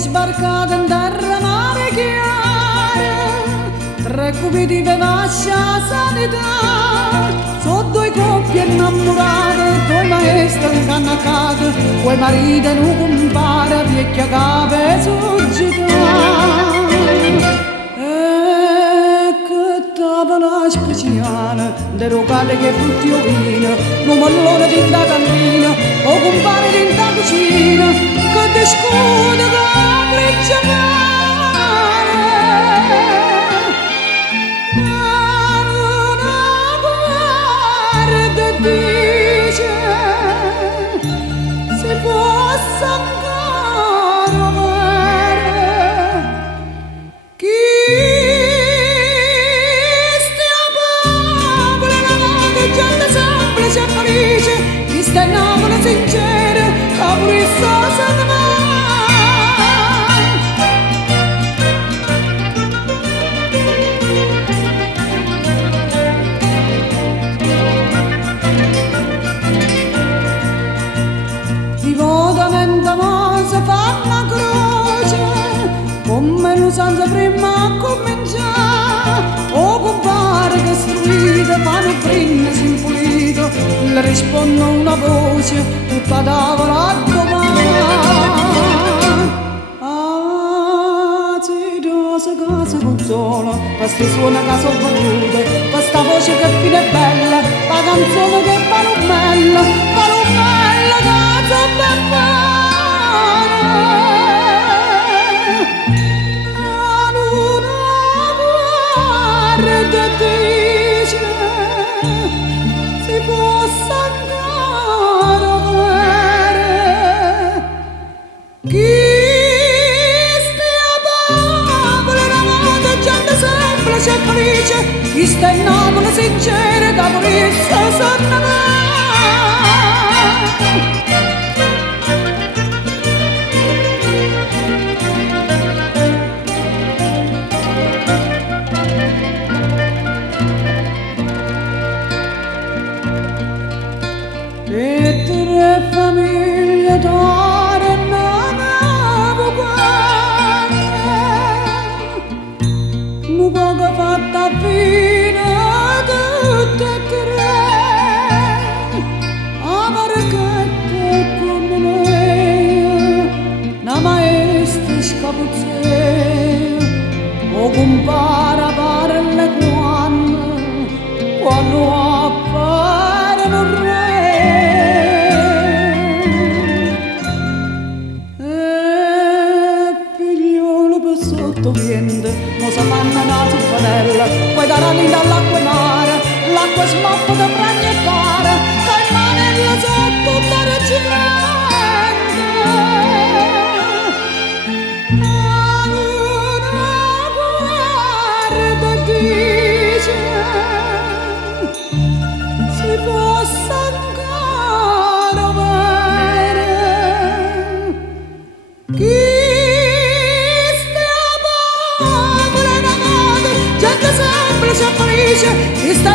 sbarcata in terra mare chiara, 3 cubi di vivaccia sanità, sono 2 coppie innamorate, 2 maestre incannacate, 2 mariti e un compare, vecchia capa società. Tavola speciale, derogate che frutti o vino, un mollone di da cantina, o compare di da cucina, che discute che freccia male. Una guarda dice, se fosse ancora vera, chi semplice e felice, chi sta in amore sincero, che pure sta senza mai. Devotamente ma si fa una croce, come l'usanza prima a cominciare, o compare che istruito fanno prima simpulito, le risponde una voce tutta tavola a domani. Ah, si dosa casa consola, questa suona che sono valute, questa voce che fine è bella, la canzone che fa lumella, che so bella. Guarda dice, si possa ancora vedere, chi stia a Napoli, una gente semplice e felice, chi sta in Napoli sincera, che pure essa sanno mai. E 3 famiglie d'oro non avevo guarda, un poco fatta fine tutte e 3, amore che te come lei, una maestra scapuzzea, o compara parla quando appare un re. Sotto vento, mo sa fanno una zuffarella, poi daranno dall'acqua mare, l'acqua smoppa da prende e pare, che il manello sotto tutta reggimento. Una guarda dice, si possa ancora vedere, chi gente semplice e felice, chi sta